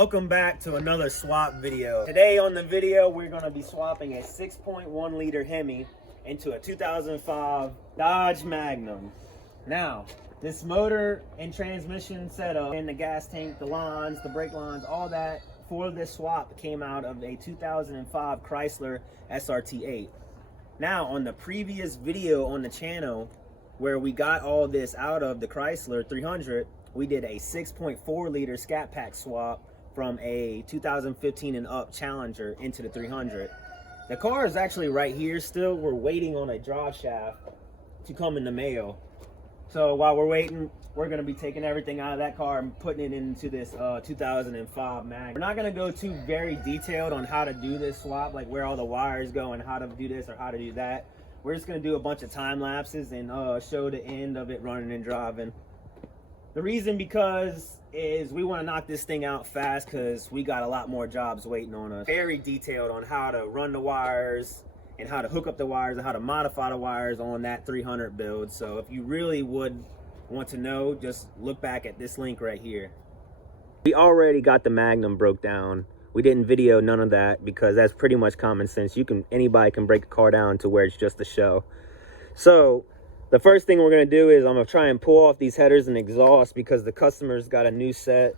Welcome back to another swap video. Today on the video, we're going to be swapping a 6.1 liter Hemi into a 2005 Dodge Magnum. Now, this motor and transmission setup and the gas tank, the lines, the brake lines, all that for this swap came out of a 2005 Chrysler SRT8. Now, on the previous video on the channel where we got all this out of the Chrysler 300, we did a 6.4 liter scat pack swap from a 2015 and up Challenger into the 300. The car is actually right here still. We're waiting on a drive shaft to come in the mail. So while we're waiting, we're going to be taking everything out of that car and putting it into this 2005 Magnum. We're not going to go too very detailed on how to do this swap, like where all the wires go and how to do this or how to do that. We're just going to do a bunch of time lapses and show the end of it running and driving. The reason is we want to knock this thing out fast because we got a lot more jobs waiting on us. Very detailed on how to run the wires and how to hook up the wires and how to modify the wires on that 300 build. So if you really would want to know, just look back at this link right here. We already got the Magnum broke down. We didn't video none of that because that's pretty much common sense. Anybody can break a car down to where it's just a show. So the first thing we're going to do is I'm going to try and pull off these headers and exhaust because the customer's got a new set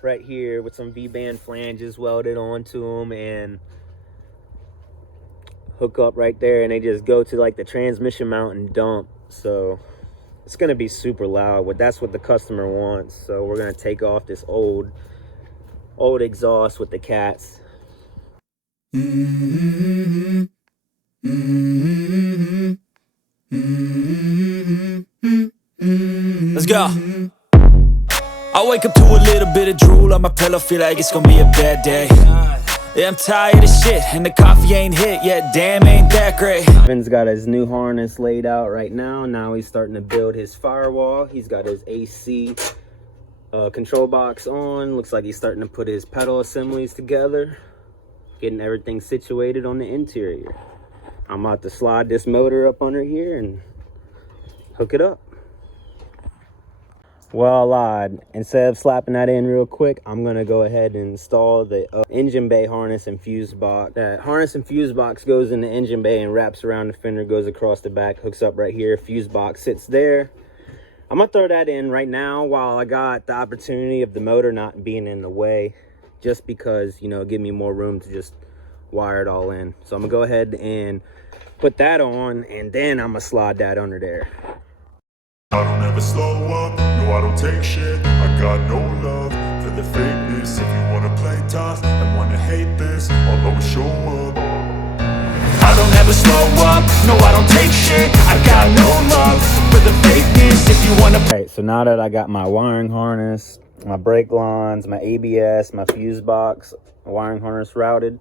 right here with some V-band flanges welded onto them and hook up right there, and they just go to like the transmission mount and dump. So it's going to be super loud, but that's what the customer wants. So we're going to take off this old exhaust with the cats. Let's go. I wake up to a little bit of drool on my pillow, feel like it's gonna be a bad day. Yeah, I'm tired of shit, and the coffee ain't hit yet, damn, ain't that great. Evan's got his new harness laid out right now. Now he's starting to build his firewall. He's got his AC control box on. Looks like he's starting to put his pedal assemblies together, getting everything situated on the interior. I'm about to slide this motor up under here and hook it up. Well, I lied. Instead of slapping that in real quick, I'm going to go ahead and install the engine bay harness and fuse box. That harness and fuse box goes in the engine bay and wraps around the fender, goes across the back, hooks up right here. Fuse box sits there. I'm going to throw that in right now while I got the opportunity of the motor not being in the way, just because, you know, give me more room to just wire it all in. So I'm going to go ahead and put that on, and then I'm going to slide that under there. I don't ever slow up, no I don't take shit. I got no love for the fakeness. If you wanna play tough and wanna hate this, I'll always show up. I don't ever slow up, no I don't take shit. I got no love for the fakeness. If you wanna. Alright, so now that I got my wiring harness, my brake lines, my ABS, my fuse box, my wiring harness routed,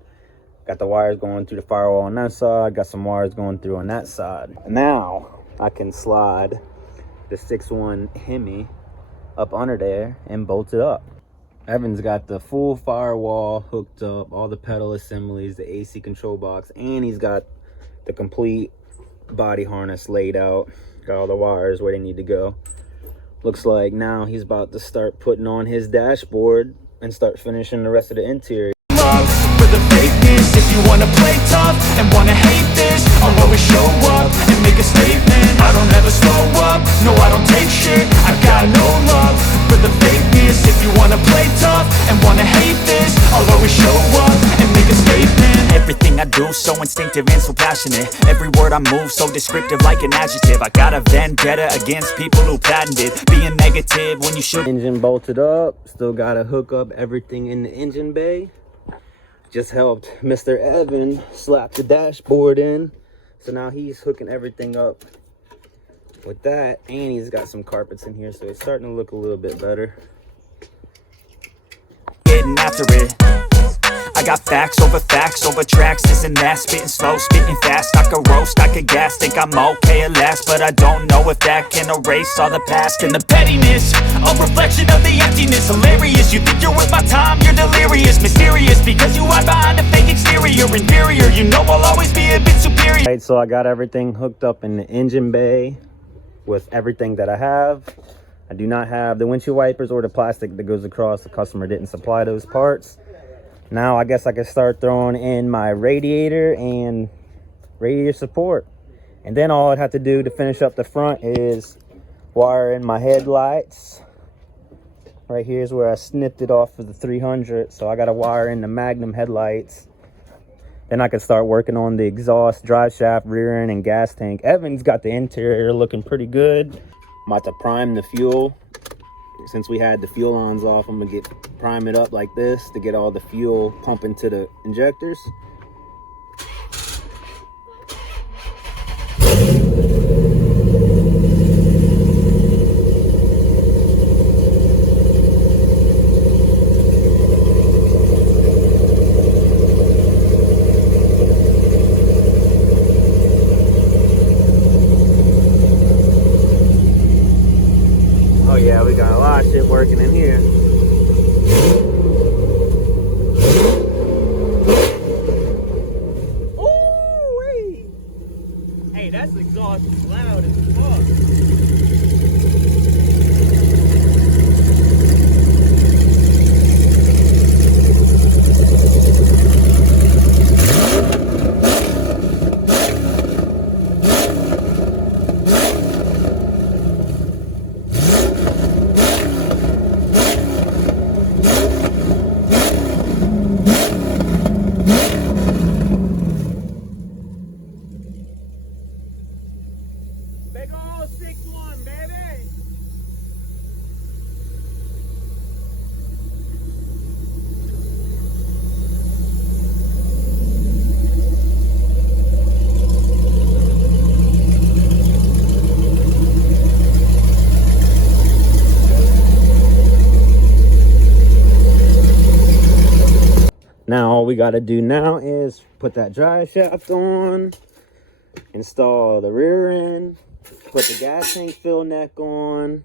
got the wires going through the firewall on that side, got some wires going through on that side. Now I can slide the 6.1 Hemi up under there and bolt it up. Evan's got the full firewall hooked up, all the pedal assemblies, the AC control box, and he's got the complete body harness laid out. Got all the wires where they need to go. Looks like now he's about to start putting on his dashboard and start finishing the rest of the interior. Love for the fakeness. If you wanna play tough and wanna hate this, I'll always show up and make a statement. I don't ever slow up, no I don't take shit. I got no love for the fakeness. If you wanna play tough and wanna hate this, I'll always show up and make a statement. Everything I do so instinctive and so passionate. Every word I move so descriptive like an adjective. I got a vendetta against people who patented being negative when you should. Engine bolted up, still gotta hook up everything in the engine bay. Just helped Mr. Evan slap the dashboard in, so now he's hooking everything up with that, and he's got some carpets in here, so it's starting to look a little bit better. Getting after it, I got facts over tracks, this and that, spitting slow, spitting fast. I could roast, I could gas, think I'm okay at last, but I don't know if that can erase all the past. And the pettiness, a reflection of the emptiness. Hilarious, you think you're worth my time, you're delirious. Mysterious, because you hide behind a fake exterior. Inferior, you know I'll always be a bit superior. Alright, so I got everything hooked up in the engine bay with everything that I have. I do not have the windshield wipers or the plastic that goes across. The customer didn't supply those parts. Now I guess I can start throwing in my radiator and radiator support. And then all I'd have to do to finish up the front is wire in my headlights. Right here is where I snipped it off of the 300. So I got to wire in the Magnum headlights. Then I can start working on the exhaust, drive shaft, rear end, and gas tank. Evan's got the interior looking pretty good. I'm about to prime the fuel. Since we had the fuel lines off, I'm gonna prime it up like this to get all the fuel pumping to the injectors. Oh yeah, we got a lot of shit working in here. Ooh-wee. Hey, that's exhaust loud as fuck. Big ol' 6-1, baby. Now all we gotta do now is put that drive shaft on, install the rear end, put the gas tank fill neck on,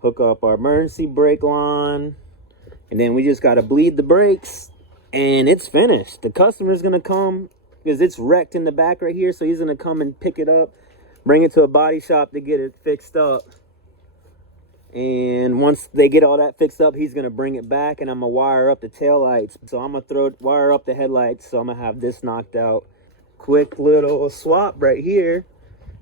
hook up our emergency brake line, and then we just got to bleed the brakes and it's finished. The customer's going to come because it's wrecked in the back right here, so he's going to come and pick it up, bring it to a body shop to get it fixed up. And once they get all that fixed up, he's going to bring it back and I'm going to wire up the tail lights. So I'm going to wire up the headlights, so I'm going to have this knocked out. Quick little swap right here.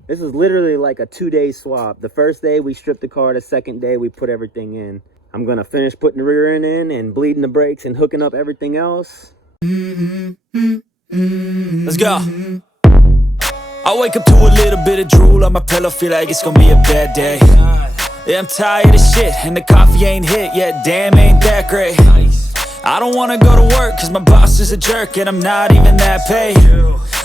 This is literally like a 2-day swap. The first day we stripped the car, the second day we put everything in. I'm gonna finish putting the rear end in and bleeding the brakes and hooking up everything else. Let's go. I wake up to a little bit of drool on my pillow, feel like it's gonna be a bad day. Yeah, I'm tired of shit and the coffee ain't hit yet, damn ain't that great. I don't wanna go to work cause my boss is a jerk and I'm not even that paid.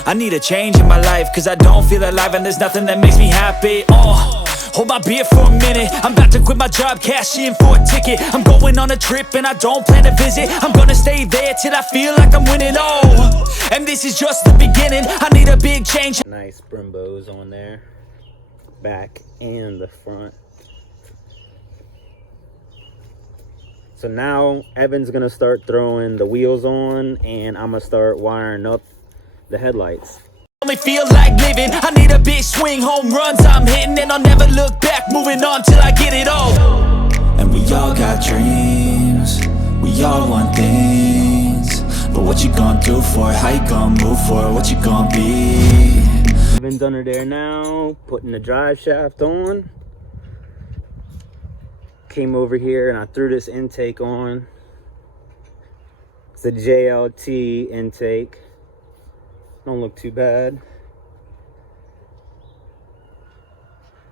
I need a change in my life cause I don't feel alive and there's nothing that makes me happy. Hold my beer for a minute, I'm about to quit my job, cash in for a ticket. I'm going on a trip and I don't plan to visit. I'm gonna stay there till I feel like I'm winning, and this is just the beginning. I need a big change. Nice Brimbos on there, back and the front. So now Evan's gonna start throwing the wheels on and I'm gonna start wiring up the headlights. Only feel like living, I need a big swing, home runs I'm hitting, and I'll never look back, moving on till I get it all. And we all got dreams, we all want things, but what you gonna do for it, how you gonna move for it, what you gonna be? Evan's under there now, putting the drive shaft on. Came over here and I threw this intake on. It's a JLT intake. Don't look too bad.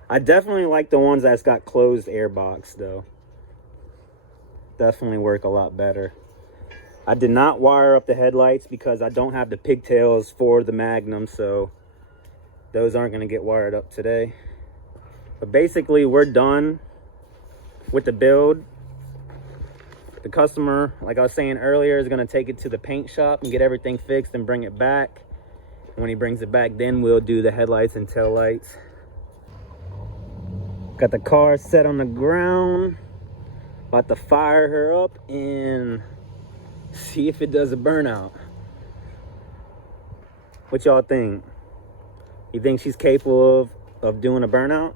I definitely like the ones that's got closed airbox though. Definitely work a lot better. I did not wire up the headlights because I don't have the pigtails for the Magnum, so those aren't going to get wired up today. But basically we're done with the build. The customer, like I was saying earlier, is going to take it to the paint shop and get everything fixed and bring it back. When he brings it back, then we'll do the headlights and tail lights. Got the car set on the ground. About to fire her up and see if it does a burnout. What y'all think? You think she's capable of doing a burnout?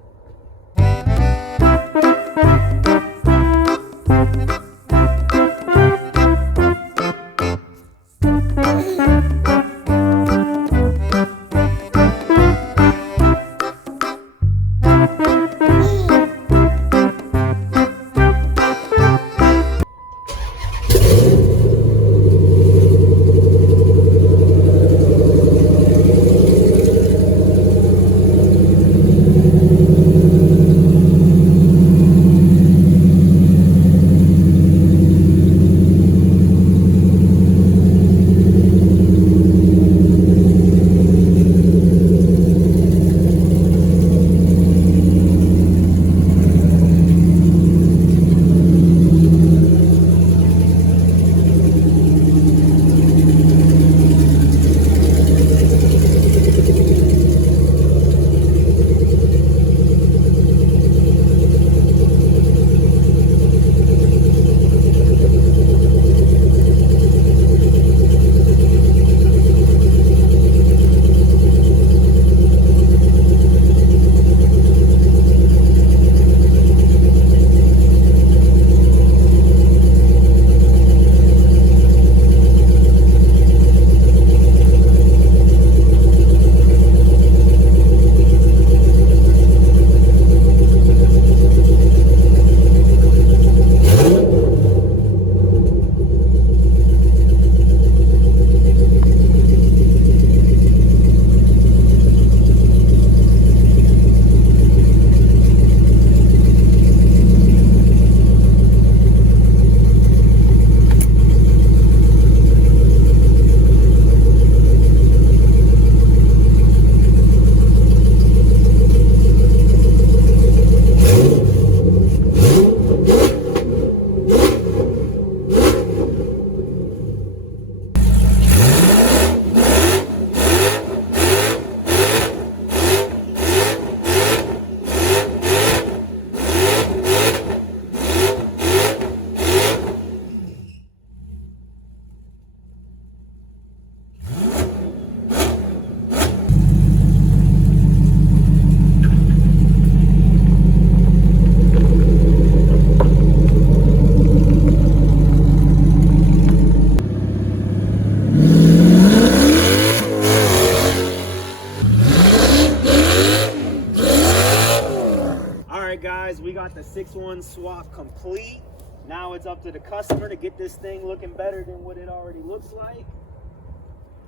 Guys, we got the 6-1 swap complete. Now it's up to the customer to get this thing looking better than what it already looks like.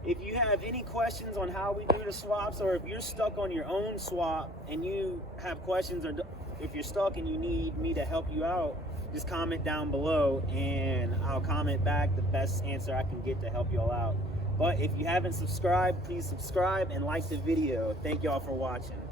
If you have any questions on how we do the swaps, or if you're stuck on your own swap and you have questions, or if you're stuck and you need me to help you out, just comment down below and I'll comment back the best answer I can get to help you all out. But if you haven't subscribed, please subscribe and like the video. Thank y'all for watching.